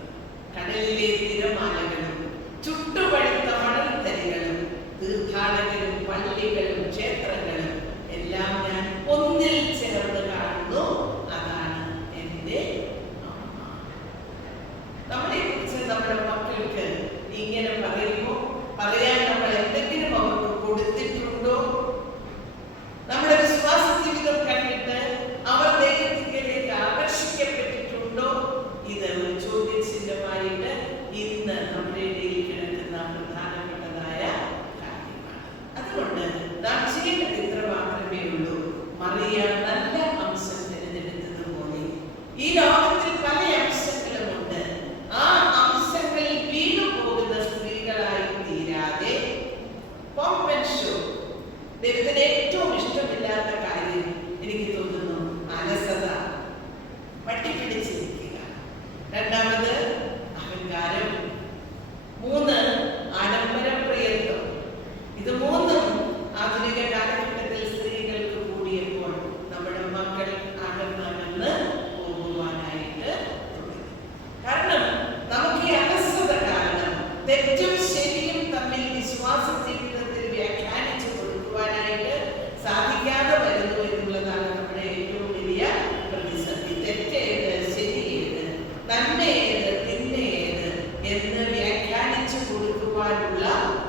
കടലിലെ തിരമാലകളും ചുട്ടുപഴുത്ത മണൽത്തരികളും തീർത്ഥാടകരും പള്ളികളും ക്ഷേത്രങ്ങളും എല്ലാം ഞാൻ ഒന്നിൽ ചേർന്ന് കാണുന്നു. അതാണ് എൻ്റെ അമ്മ. നമ്മളെ കുറിച്ച് നമ്മുടെ മക്കൾക്ക് ഇങ്ങനെ പറയുമ്പോൾ പറയാൻ നമ്മൾ എന്തെങ്കിലും അവർക്ക് കൊടുത്തിട്ടുണ്ടോ? നമ്മുടെ വിശ്വാസ ജീവിതം കണ്ടിട്ട് അവർ ദൈവത്തിലേക്ക് ആകർഷിക്കപ്പെട്ടിട്ടുണ്ടോ? ഇത് ഒരു ചോദ്യചിഹ്നമായിട്ട് ഇന്ന് നമ്മുടെ ഇടയിൽ കിടക്കുന്ന പ്രധാനപ്പെട്ടതായ കാര്യമാണ്. അതുകൊണ്ട് നാം ചെയ്യേണ്ടത് ഇത്ര മാത്രമേ ഉള്ളൂ: മറിയ നല്ല അംശം തിരഞ്ഞെടുത്തതുപോലെ ഈ ലോകത്തിൽ പല അംശങ്ങളുമുണ്ട്. ആ അംശങ്ങളിൽ വീണു പോകുന്ന സ്ത്രീകളായി തീരാതെ പോംപ് ആൻഡ് ഷോ. ദൈവത്തിന് ഏറ്റവും ഇഷ്ടമില്ലാത്ത കാര്യം എനിക്ക് തോന്നുന്നു അലസത, മട്ടിപ്പിടിച്ചിരിക്കുക. രണ്ടാമത് അഹങ്കാരം. മൂന്ന് ആഡംബരപ്രിയത്വം. ഇത് മൂന്നും ആധുനിക കാലഘട്ടത്തിൽ സ്ത്രീകൾക്ക് കൂടിയപ്പോൾ നമ്മുടെ മക്കൾ അകന്നകന്ന് പോകുവാനായിട്ട് തുടങ്ങി. കാരണം നമുക്ക് ഈ അലസത കാരണം തെറ്റും ശരിയും തമ്മിൽ വിശ്വാസ ജീവിതത്തിൽ വ്യാഖ്യാനിച്ചു കൊടുക്കുവാനായിട്ട് സാധിക്കാതെ വരുന്നു എന്നുള്ളതാണ് നമ്മുടെ ഏറ്റവും വലിയ പ്രതിസന്ധി. തെറ്റേത്, ശരിയേത്, നന്മയേത്, തിന്മയേത് എന്ന് വ്യാഖ്യാനിച്ചു കൊടുക്കുവാനുള്ള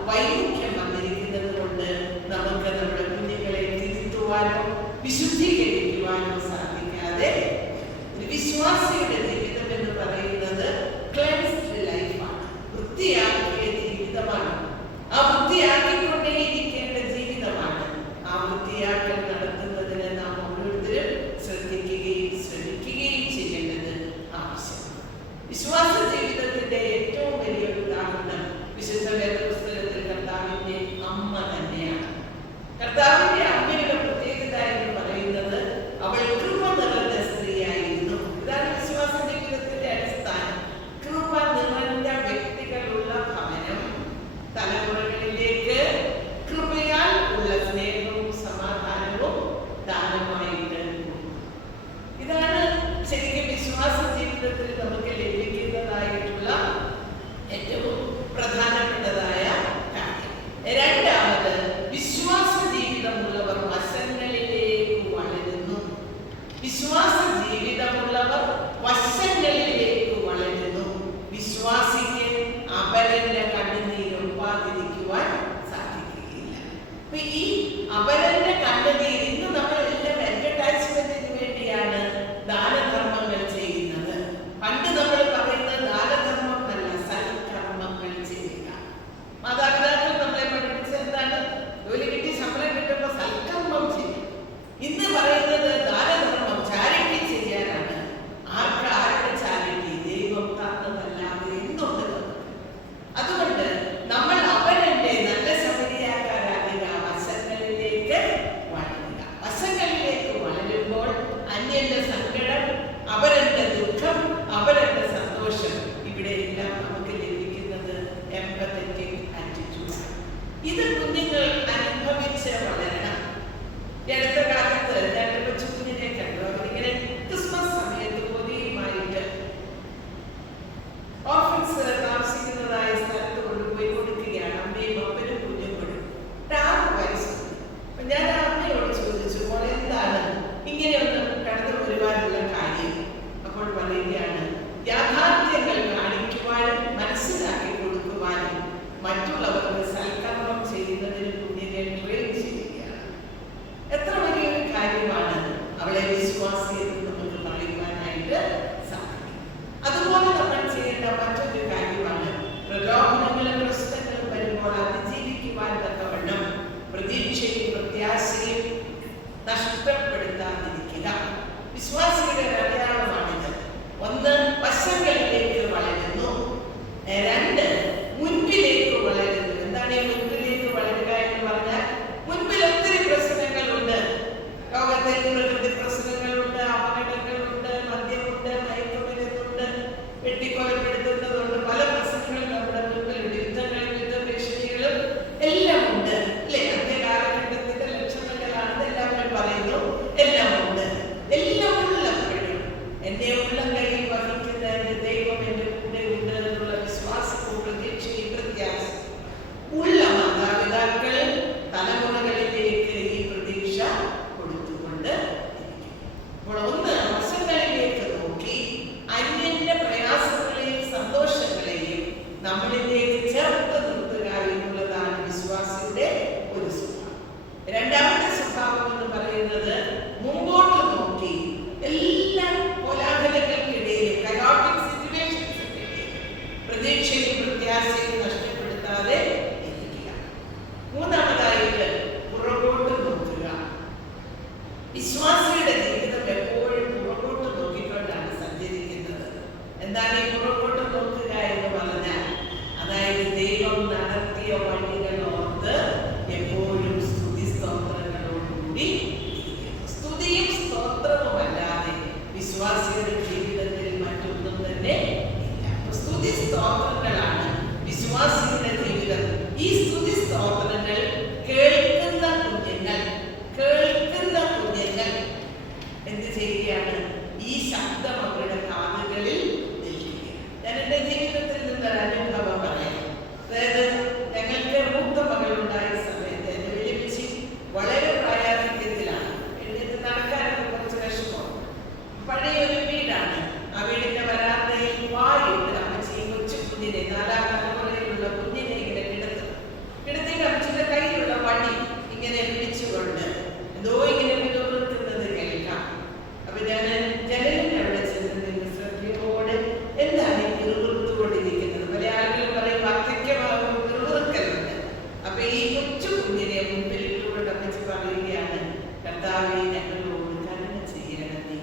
വൈമുഖ്യം വന്നിരിക്കുന്നത് കൊണ്ട് നമുക്ക് നമ്മുടെ കുഞ്ഞുങ്ങളെ തിരുത്തുവാനോ വിശുദ്ധീകരിക്കുവാനോ സാധിക്കാതെ ഒരു വിശ്വാസിയുടെ ജീവിതം എന്ന് പറയുന്നത് ക്ലെൻസ്ഡ് ലൈഫാണ്, വൃത്തിയാക്കിയ ജീവിതമാണ്. ആ വൃത്തിയാക്കിക്കൊണ്ടേയിരിക്കേണ്ട ജീവിതമാണ്. ആ വൃത്തിയാക്കൽ നടത്തുന്നതിന് നാം ഓരോരുത്തരും ശ്രദ്ധിക്കുകയും ശ്രമിക്കുകയും ചെയ്യേണ്ടത് ആവശ്യമാണ്. വിശ്വാസ ജീവിതത്തിന്റെ ഏറ്റവും വലിയ ഉദാഹരണം വിശുദ്ധ വേദപുസ്തകത്തിൽ കർത്താവിന്റെ അമ്മ തന്നെയാണ്. കർത്താവിന്റെ അമ്മയുടെ പ്രത്യേകത എന്ന് പറയുന്നത് അവൾ കൃപ നിറഞ്ഞ സ്ത്രീയായിരുന്നു. ഇതാണ് വിശ്വാസ ജീവിതത്തിന്റെ അടിസ്ഥാനം. കൃപ നിറഞ്ഞ വ്യക്തികളുള്ള ഭവനം തലമുറകളിലേക്ക് കൃപയാൽ ഉള്ള സ്നേഹവും സമാധാനവും ദാനമായിട്ട് കൊടുക്കും. ഇതാണ് ശരിക്കും വിശ്വാസ ജീവിതത്തിൽ നമുക്ക് ലഭിക്കുന്നതായിട്ടുള്ള ഏറ്റവും പ്രധാനപ്പെട്ടതായ കാര്യം. രണ്ടാമത്, വിശ്വാസ ജീവിതം പറയുന്ന മറ്റൊരു കാര്യമാണ് പ്രലോഭനങ്ങളും പ്രശ്നങ്ങളും വരുമ്പോൾ അതിജീവിക്കുവാൻ തക്കവണ്ണം പ്രതീക്ഷയും പ്രത്യാശയും നഷ്ടപ്പെടുത്താതിരിക്കുക. വിശ്വാസിയുടെ അടയാളമാണിത്. ഒന്ന്, വശങ്ങളിലേക്ക് വളരുന്നു. രണ്ട്, മുൻപിലേക്ക് വളരുന്നു. എന്താണ് ഈ മുൻപിലേക്ക് വളരുക എന്ന് പറഞ്ഞാൽ? മുൻപിൽ ഒത്തിരി പ്രശ്നങ്ങളുണ്ട്. ലോകത്തിൽ പ്രകൃതി പ്രശ്നങ്ങളുണ്ട്, അപകടങ്ങളുണ്ട്, മദ്യമുണ്ട്, മയക്കുമരുന്നുണ്ട്, വെട്ടിക്കൊലപ്പെടുത്തുന്നതുണ്ട്, പല പ്രശ്നങ്ങളും നമ്മുടെ മുൻപിലുണ്ട്. യുദ്ധങ്ങളും യുദ്ധഭീഷണികളും എല്ലാം ഉണ്ട് അല്ലേ? അന്നേ കാലഘട്ടത്തിന്റെ ലക്ഷണങ്ങളാണെന്ന് എല്ലാവരും പറയുന്നു. എല്ലാം ഉണ്ട്. എല്ലാം ഉള്ളപ്പോഴും എന്നെ ഉള്ളം കയ്യിൽ വഹിക്കുന്ന എന്റെ ദൈവം എന്റെ കൂടെ ഉണ്ട് എന്നുള്ള വിശ്വാസവും പ്രതീക്ഷയും പ്രത്യാശ ഉള്ള മാതാപിതാക്കൾ തലമുറകളിലേക്ക് ഈ പ്രതീക്ഷ കൊടുത്തുകൊണ്ട് അപ്പോൾ ഒന്ന്, വശങ്ങളിലേക്ക് നോക്കി അന്യന്റെ പ്രയാസങ്ങളെയും സന്തോഷങ്ങളെയും നമ്മളിലേക്ക് ചേർത്ത് നിർത്തുക എന്നുള്ളതാണ് വിശ്വാസിയുടെ ഒരു സ്വഭാവം. രണ്ടാമത്തെ സ്വഭാവം എന്ന് പറയുന്നത് മുമ്പോട്ട് നോക്കി എല്ലാ കോലാഹലങ്ങൾക്കിടയിൽ, കയോട്ടിക് സിറ്റുവേഷൻസിനിടയിൽ പ്രതീക്ഷയും പ്രത്യാശയും നഷ്ടപ്പെടുത്താതെ ഇരിക്കുക. മൂന്നാമതായിട്ട് പുറകോട്ട് നോക്കുക. വിശ്വാസിയുടെ ജീവിതം എപ്പോഴും പുറകോട്ട് നോക്കിക്കൊണ്ടാണ് സഞ്ചരിക്കുന്നത്. എന്താണ് ഈ പുറകോട്ട് നോക്കുക എന്ന് പറഞ്ഞാൽ? അതായത് ദൈവം നടത്തിയ വഴികൾ ഓർത്ത് എപ്പോഴും സ്തുതി സ്തോത്രങ്ങളോടുകൂടി ഇരിക്കുന്നു. സ്തുതിയും സ്തോത്രവും അല്ലാതെ വിശ്വാസിയുടെ ജീവിതത്തിൽ മറ്റൊന്നും തന്നെ ഇല്ല. സ്തുതി സ്തോത്രങ്ങളാണ് വിശ്വാസിയുടെ ജീവിതം. ഈ സ്തുതി സ്തോത്രങ്ങൾ കേൾക്കുന്ന കുഞ്ഞുങ്ങൾ എന്ത് ചെയ്യുകയാണ്? ഈ ശബ്ദം അവരുടെ കാതുകളിൽ നിൽക്കുക. ഞാൻ എൻ്റെ ജീവിതത്തിൽ നിന്നൊരു അനുഭവം പറയാം. അതായത് ഞങ്ങൾക്ക് മൂത്ത മകളുണ്ടായ സമയത്ത് എൻ്റെ വലിയമ്മച്ചി വളരെ പ്രായാധിക്യത്തിലാണ്. എഴുന്നേറ്റ് നടക്കാനൊക്കെ കുറച്ച് വിഷമം. പഴയൊരു വീടാണ്. ആ വീടിന്റെ വരാന്തയിൽ വായുണ്ട്. അമ്മച്ചി കൊച്ചു കുഞ്ഞിനെ, 4ാം തലമുറയിലുള്ള കുഞ്ഞിനെ ഇങ്ങനെ കിടത്തിയിട്ട് അമ്മച്ചിയുടെ കയ്യിലുള്ള വടി ഇങ്ങനെ പിടിച്ചുകൊണ്ട് എന്തോ ഇങ്ങനെ പിറുപിറുക്കുന്നത് കേൾക്കാം. അപ്പൊ ഞാൻ ജനലിന്റെ അവിടെ ചെന്ന് നിന്ന് ശ്രദ്ധയോടെ എന്താണ് ഈ പിറുപിറുത്തുകൊണ്ടിരിക്കുന്നത്? പല ആളുകൾ പറയും വാർദ്ധക്യമാകും പിറുപിറുക്കലുണ്ട്. അപ്പൊ ഈ കൊച്ചു കുഞ്ഞിനെ മുൻപിൽ ഇട്ടുകൊണ്ട് അമ്മച്ചി പറയുകയാണ്, കർത്താവേ ഞങ്ങളോട് കരുണ ചെയ്യണമേ,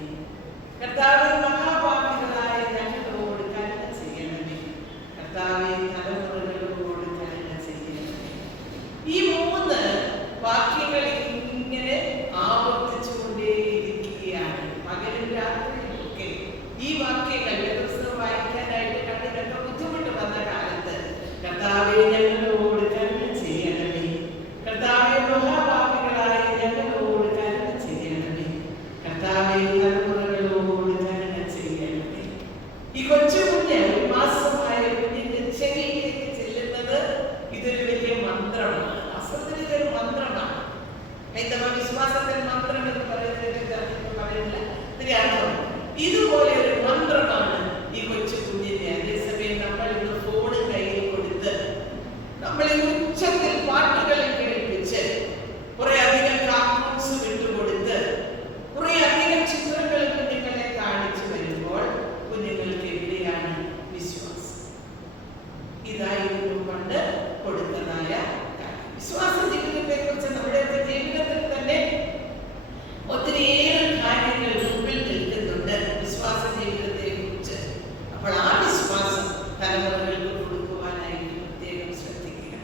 കർത്താവേ മഹാപാപികളായ ഞങ്ങളോട് കരുണ ചെയ്യണമേ, കർത്താവേ തലമുറകളോട് കരുണ ചെയ്യണമേ. ഈ 3 വാക്യങ്ങൾ ഇങ്ങനെ ആവർത്തിച്ചുകൊണ്ടേയിരിക്കുകയാണ് പകലും രാത്രിയിലൊക്കെ. ഈ വാക്യങ്ങൾ ദിവസം വായിക്കാനായിട്ട് കണ്ണിനൊക്കെ ബുദ്ധിമുട്ട് വന്ന കാലത്ത് കർത്താവേ ഞങ്ങളോട് കരുണ ചെയ്യണമേ, കർത്താവേ മഹാപാപികളായ ഞങ്ങളോട് കരുണ ചെയ്യണമേ, കർത്താവേ തലമുറകളോട് കരുണ ചെയ്യണമേ. ഈ കൊച്ചു കുഞ്ഞ്, 1 മാസമായ കുഞ്ഞിന്റെ ചെവിയിലേക്ക് ചെല്ലുന്നത് ഇതൊരു വലിയ മന്ത്രമാണ്. അസത്തിൽ ഇതൊരു മന്ത്രമാണ്. ഹൈന്ദവ വിശ്വാസത്തിൽ മന്ത്രം എന്ന് പറയുന്നില്ല. ഇതുപോലെ ഒരു മന്ത്രമാണ് ഈ കൊച്ചു കുഞ്ഞിന്റെ. അതേസമയം നമ്മൾ ഇന്ന് ഫോണ് കയ്യിൽ കൊടുത്ത് നമ്മൾ ഉച്ചത്തിൽ പാട്ടുകൾ കേൾപ്പിച്ച് കുറെ അധികം കാർട്ടൂൺസ് വിട്ടുകൊടുത്ത് കുറെ അധികം ചിത്രങ്ങൾ കുഞ്ഞുങ്ങളെ കാണിച്ചു വരുമ്പോൾ കുഞ്ഞുങ്ങൾക്ക് എവിടെയാണ് വിശ്വാസം? ഇതായിരുന്നു പണ്ട് കൊടുത്തതായ വിശ്വാസ ജീവിതത്തെ കുറിച്ച്. നമ്മുടെ ജീവിതത്തിൽ തന്നെ ഒത്തിരിയേറെ കാര്യങ്ങൾ മുമ്പിൽ നിൽക്കുന്നുണ്ട് വിശ്വാസ ജീവിതത്തെ കുറിച്ച്. അപ്പോൾ ആ വിശ്വാസം തലമുറകൾക്ക് കൊടുക്കുവാനായിട്ട് പ്രത്യേകം ശ്രദ്ധിക്കുക.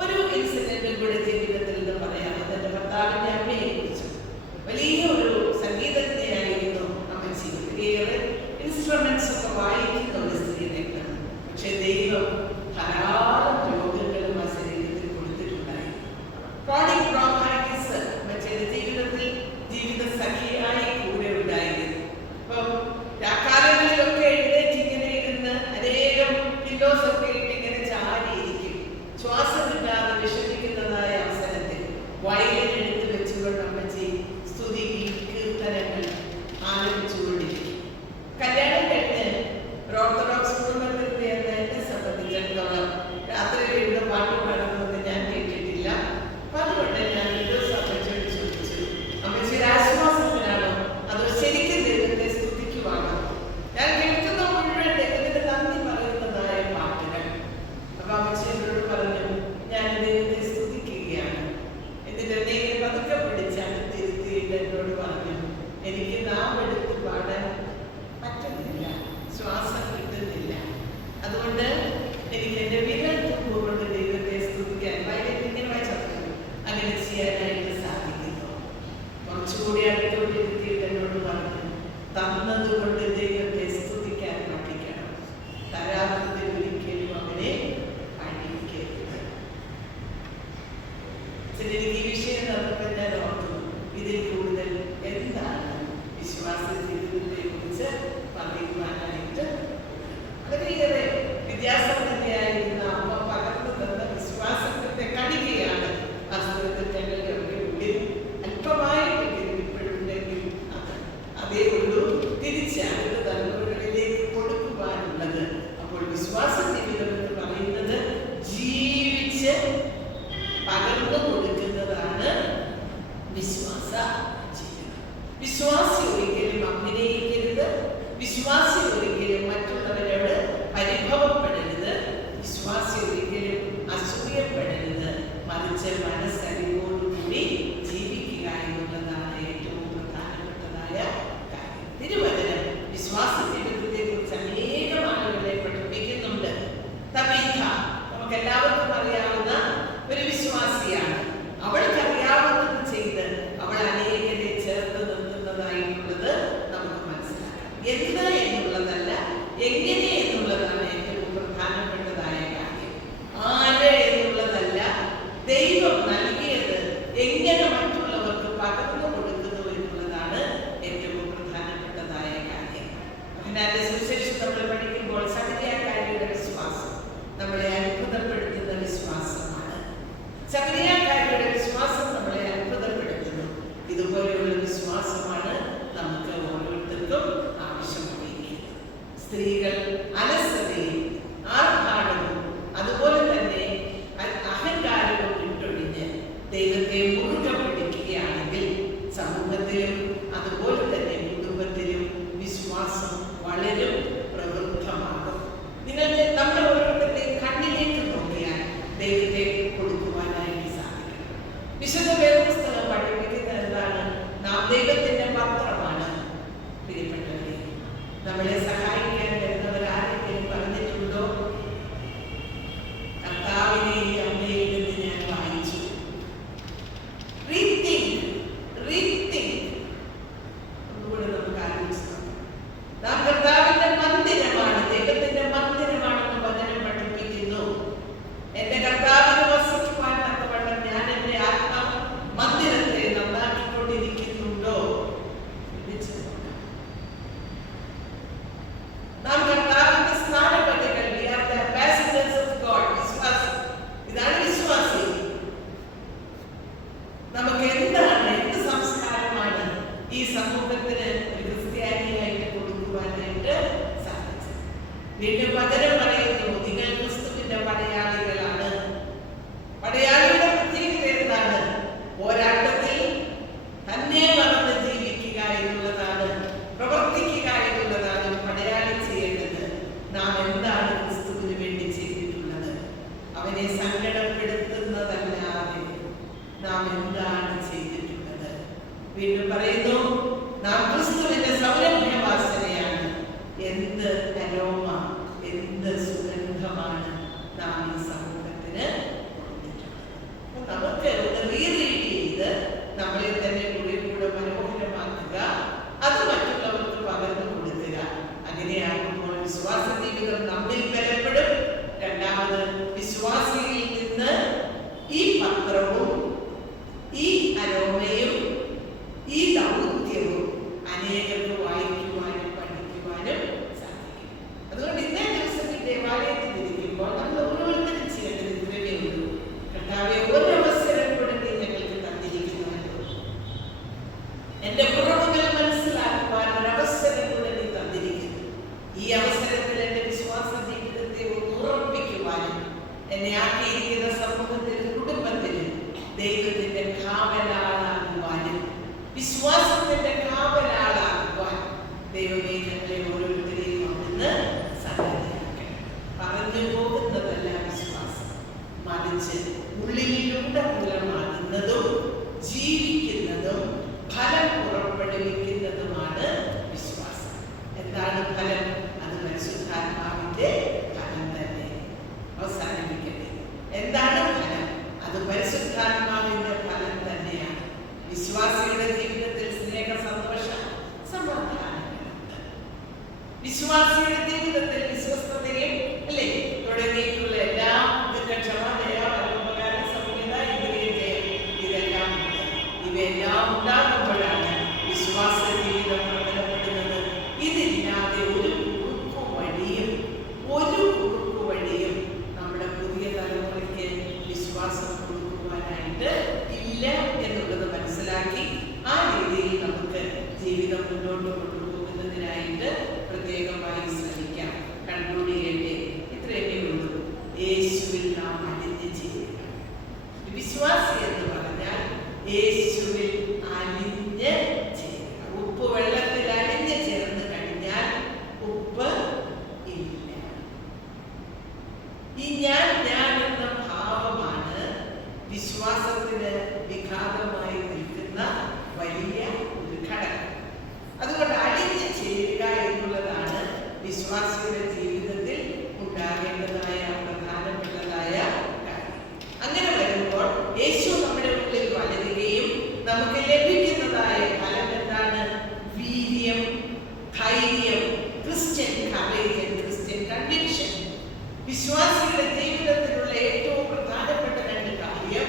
ഒരു ഇൻസിഡന്റും കൂടെ ജീവിതത്തിൽ നിന്ന് പറയാം. അതെന്റെ ഭർത്താവിന്റെ അമ്മയെ കുറിച്ച്. വലിയ ഒരു സംഗീതജ്ഞയായിരുന്നു അമ്മച്ചി. ഒത്തിരിയേറെ ഇൻസ്ട്രുമെന്റ്സ് ഒക്കെ വായിക്കുന്ന ഒരു സ്ത്രീയാണ്. പക്ഷെ ദൈവം ധാരാളം രോഗങ്ങളും ആ ശരീരത്തിൽ കൊടുത്തിട്ടുണ്ടായി. ക്രോണിക് ബ്രോങ്കൈറ്റിസ് അമ്മച്ചിയുടെ ജീവിതത്തിൽ ജീവിത സഖിയായി കൂടെ ഉണ്ടായിരുന്നു. അപ്പം കാലങ്ങളിലൊക്കെ എഴുന്നേറ്റ് ഇങ്ങനെ ഇരുന്ന് അനേകം പില്ലോസ് ഒക്കെ ഇട്ട് ഇങ്ങനെ ചാരിയിരിക്കും. ശ്വാസം കിട്ടാതെ വിഷമിക്കുന്നതായ അവസരത്തിൽ വയലിൻ എടുത്ത് വെച്ചുകൊണ്ട് അമ്മച്ചി സ്തുതി കീർത്തനങ്ങൾ ആലപിച്ചുകൊണ്ടിരിക്കും. കല്യാണം കഴിഞ്ഞ് ഒരു ഓർത്തഡോക്സ് കുടുംബത്തിൽ നിന്ന് എന്നെ സംബന്ധിച്ചിടത്തോളം രാത്രിയിൽ ഇവിടെ പാട്ട് പാടുന്നത് ഞാൻ കേട്ടിട്ടില്ല. അപ്പൊ അതുകൊണ്ട് ഞാൻ ഒരു ദിവസം അമ്മച്ചിയോട് ചോദിച്ചു, അമ്മച്ചിയുടെ ആശ്വാസത്തിനാണോ അതോ ശരിക്കും ദൈവത്തെ സ്തുതിക്കുവാണോ? ഞാൻ കേൾക്കുന്ന മുഴുവൻ ദൈവത്തിന്റെ നന്ദി പറയുന്ന പടയാളികളാണ്. പടയാളിയുടെ പ്രത്യേകത എന്താണ്? പോരാട്ടത്തിൽ തന്നെ മറന്ന് ജീവിക്കുക എന്നുള്ളതാണ്, പ്രവർത്തിക്കുക എന്നുള്ളതാണ് പടയാളി ചെയ്യേണ്ടത്. നാം എന്താണ് ക്രിസ്തുവിന് വേണ്ടി ചെയ്തിട്ടുള്ളത്? അവനെ സങ്കടപ്പെടുത്തുന്നതല്ലാതെ നാം എന്താണ് ചെയ്തിട്ടുള്ളത്? വീണ്ടും പറയുന്നു, നാം ക്രിസ്തുവിന്റെ സൗരഭ്യവാസനയാണ്. എന്ത് അരോമ, എന്ത് സുഗന്ധമാണ് നാം ഈ സമൂഹത്തിന് കൊടുത്തിട്ടുള്ളത്. നമുക്ക് ഒന്ന് റീറീഡ് ചെയ്ത് നമ്മളെ തന്നെ കൂടെ കൂടെ മനോഹരമാക്കുക, അത് മറ്റുള്ളവർക്ക് പകർന്നു കൊടുക്കുക. അങ്ങനെയാകുമ്പോൾ വിശ്വാസ ജീവിതം നമ്മിൽ ബലപ്പെടും. രണ്ടാമത്, വിശ്വാസിയിൽ നിന്ന് ഈ പത്രവും ഈ അരോമയും ഈ ദൗത്യവും അനേകർക്ക് വായിക്കുവാനും പഠിക്കുവാനും സാധിക്കും. അതുകൊണ്ട് ഇന്നേ ദിവസം ഈ ദേവാലയത്തിൽ ഇരിക്കുമ്പോൾ നമ്മൾ ഓരോരുത്തരും ചെയ്യേണ്ടത് ഇത്രയേ ഉള്ളൂ. കർത്താവേ, ഒരവസരം കൂടെ നീ ഞങ്ങൾക്ക് തന്നിരിക്കുന്നുവല്ലോ. എന്റെ കുറവുകൾ മനസ്സിലാക്കുവാൻ ഒരവസരം കൂടെ നീ തന്നിരിക്കുന്നു. ഈ അവസരത്തിൽ എന്റെ വിശ്വാസ ജീവിതത്തെ ഒന്ന് ഉറപ്പിക്കുവാനും എന്നെ ആക്കിയിരിക്കുന്ന സമൂഹത്തിലും കുടുംബത്തിലും ദൈവത്തിന്റെ കാവലാളാകുവാനും വിശ്വാസത്തിന്റെ കാവലാളാകുവാൻ ദൈവമേ ഞങ്ങളെ ഓരോരുത്തരെയും അവിടുന്ന് സഹായിക്കണം. പറഞ്ഞു പോകുന്നതല്ല വിശ്വാസം, മറിച്ച് ഉള്ളിലൂടെ മൂലമാകുന്നതും ജീവിക്കുന്നതും ഫലം പുറപ്പെടുവിക്കുന്നതുമാണ് വിശ്വാസം. എന്താണ് ഫലം? അത് പരിശുദ്ധാത്മാവിന്റെ ഫലം തന്നെ. അവസാനിപ്പിക്കട്ടെ. എന്താണ് ഫലം? അത് പരിശുദ്ധാത്മാവിന്റെ ഫലം തന്നെയാണ്. വിശ്വാസിയുടെ ജീവിതത്തിൽ സ്നേഹ, സന്തോഷ, സമാധാനങ്ങളുണ്ട്. വിശ്വാസിയുടെ ജീവിതത്തിൽ വിശ്വസ്തതയും അല്ലേ തുടങ്ങിയിട്ടുള്ള എല്ലാം ക്ഷമ, ദയ, പരോപകാര, സൗമ്യത, ഇതെല്ലാം ഉണ്ട്. ഇവയെല്ലാം ഉണ്ടാകുമ്പോഴാണ് വിശ്വാസ ജീവിതം പ്രബലപ്പെടുന്നത്. ഇതില്ലാതെ ഒരു കുറുക്കു വഴിയും നമ്മുടെ പുതിയ തലമുറയ്ക്ക് വിശ്വാസം കൊടുക്കുവാനായിട്ട് ഇല്ല എന്നുള്ളത് മനസ്സിലാക്കി ആ രീതിയിൽ നമുക്ക് ജീവിതം മുന്നോട്ട് കൊണ്ടുപോകുന്നതിനായിട്ട് പ്രത്യേകമായി ശ്രമിക്കാം. കൺക്ലൂഡ് ചെയ്യട്ടെ, ഇത്രയൊക്കെ ഉള്ളൂ. യേശുവിൽ നാം അലിഞ്ഞ് ചേരുക. വിശ്വാസി എന്ന് പറഞ്ഞാൽ യേശുവിൽ അലിഞ്ഞ് ചേരുക. ഉപ്പ് വെള്ളത്തിൽ അലിഞ്ഞ് ചേർന്ന് കഴിഞ്ഞാൽ ഉപ്പ് ഇല്ല. ഈ ഞാൻ എന്ന ഭാവമാണ് വിശ്വാസത്തിന് വിഘാതമായി നിൽക്കുന്ന വലിയ ഒരു ഘടകം. അതുകൊണ്ട് അലിഞ്ഞ് ചേരുക എന്നുള്ളതാണ് വിശ്വാസിയുടെ ജീവിതത്തിൽ ഉണ്ടാകേണ്ടതായ പ്രധാനപ്പെട്ടതായ കാര്യം. അങ്ങനെ വരുമ്പോൾ യേശു നമ്മുടെ ഉള്ളിൽ വളരുകയും നമുക്ക് ലഭിക്കുന്നതായ ഫലം എന്താണ്? വീര്യം, ധൈര്യം, ക്രിസ്ത്യൻ കറേജ്, ക്രിസ്ത്യൻ കൺവിക്ഷൻ. വിശ്വാസിയുടെ ജീവിതത്തിലുള്ള ഏറ്റവും പ്രധാനപ്പെട്ട രണ്ട് കാര്യം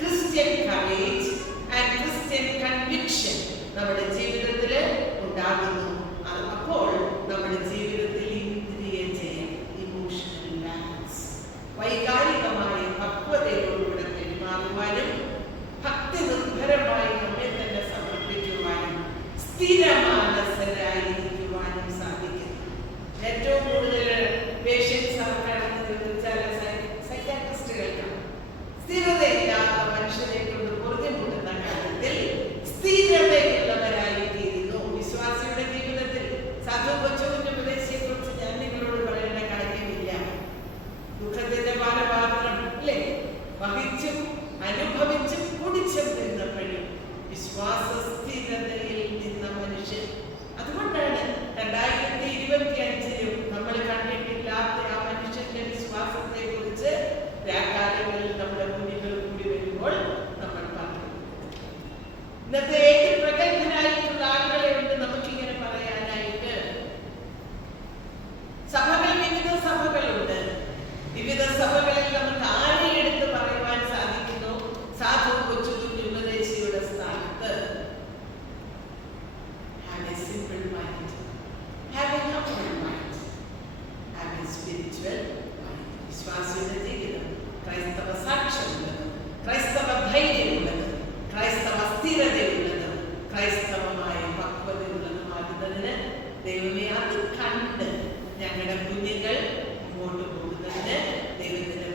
Christian courage and Christian conviction നമ്മുടെ ജീവിതത്തിൽ ഉണ്ടാകുന്നു. അപ്പോൾ നമ്മുടെ ജീവിതത്തിൽ ഇന്ദ്രിയ ജയം, ഇമോഷണൽ ബാലൻസ്, വൈകാരികമായ പക്വതയോടുകൂടെ പെരുമാറുവാനും ഭക്തി നിർഭരമായി നമ്മെ തന്നെ സമർപ്പിക്കുവാനും സ്ഥിരമാനസരായിരിക്കുവാനും സാധിക്കുന്നു. ഏറ്റവും കൂടുതൽ പേഷ്യൻസ് ആർക്കാണെന്ന് ചോദിച്ചാൽ സൈക്കാട്രിസ്റ്റുകൾക്കാണ്. സ്ഥിരതയില്ലാത്ത മനുഷ്യരെ കൊണ്ട് ബുദ്ധിമുട്ടുന്ന കാര്യത്തിൽ സ്ഥിരതയുള്ളവരായി തീരുന്നു. വിശ്വാസിയുടെ ജീവിതത്തിൽ സാധു കൊച്ചുവിന്റെ ഉപദേശിയെ കുറിച്ച് ഞാൻ നിങ്ങളോട് പറയേണ്ട കാര്യമില്ല. ദുഃഖത്തിന്റെ പാനപാത്രം അല്ലേ വഹിച്ചും അനുഭവിച്ചും കുടിച്ചും നിന്നപ്പോഴും വിശ്വാസ സ്ഥിരതയിൽ നിന്ന മനുഷ്യൻ. അതുകൊണ്ടാണ് 2025 നമ്മൾ കണ്ടിട്ടില്ലാത്ത ആ മനുഷ്യന്റെ വിശ്വാസത്തെ കുറിച്ച് രാക്കാലങ്ങളിൽ നമ്മുടെ കുഞ്ഞുങ്ങൾ കൂടി വരുമ്പോൾ നമ്മൾ പറഞ്ഞു. ഇന്നത്തെ ഏറ്റവും പ്രഗത്ഭനായിട്ടുള്ള ആളുകളെ ഉണ്ട് നമുക്കിങ്ങനെ പറയാനായിട്ട്. സഭകൾ, വിവിധ സഭകളുണ്ട്. വിവിധ സഭകളിൽ നമുക്ക് ആരെ എടുത്ത് പറയുവാൻ സാധിക്കുന്നു? സാധു കൊച്ചു ഉപദേശിയുടെ സ്ഥാനത്ത് have a simple mind, have a humble mind, have a spiritual mind. വിശ്വാസിയുടെ ജീവിതം ക്രൈസ്തവ സാക്ഷ്യമുള്ളത്, ക്രൈസ്തവ ധൈര്യമുള്ളത്, ക്രൈസ്തവ സ്ഥിരതയുള്ളത്, ക്രൈസ്തവമായ പക്വതയുള്ളതുമാകുന്നതിന് ദൈവമേ അത് കണ്ട് ഞങ്ങളുടെ കുഞ്ഞുങ്ങൾ മുമ്പോട്ട് പോകുന്നതിന് ദൈവത്തിന്റെ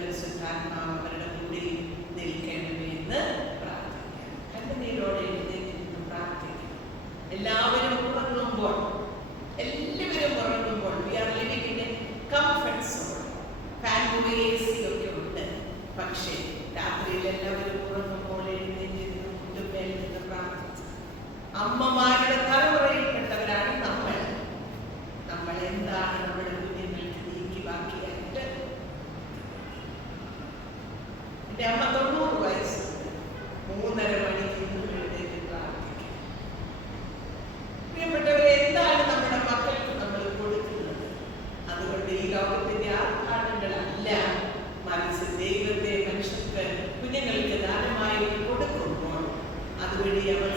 എൻ്റെ അമ്മ 90 വയസ്സുണ്ട്. 3:30 മണിക്ക് എഴുന്നേറ്റ് പ്രാർത്ഥിക്കും. പ്രിയപ്പെട്ടവരെ, എന്താണ് നമ്മുടെ മക്കൾക്ക് നമ്മൾ കൊടുക്കുന്നത്? അതുകൊണ്ട് ഈ ലോകത്തിന്റെ ആർഭാടങ്ങളല്ല, മറിച്ച് ദൈവത്തെ മനുഷ്യർക്ക് കുഞ്ഞുങ്ങൾക്ക് ദാനമായി കൊടുക്കുമ്പോൾ അതുവഴി അവർ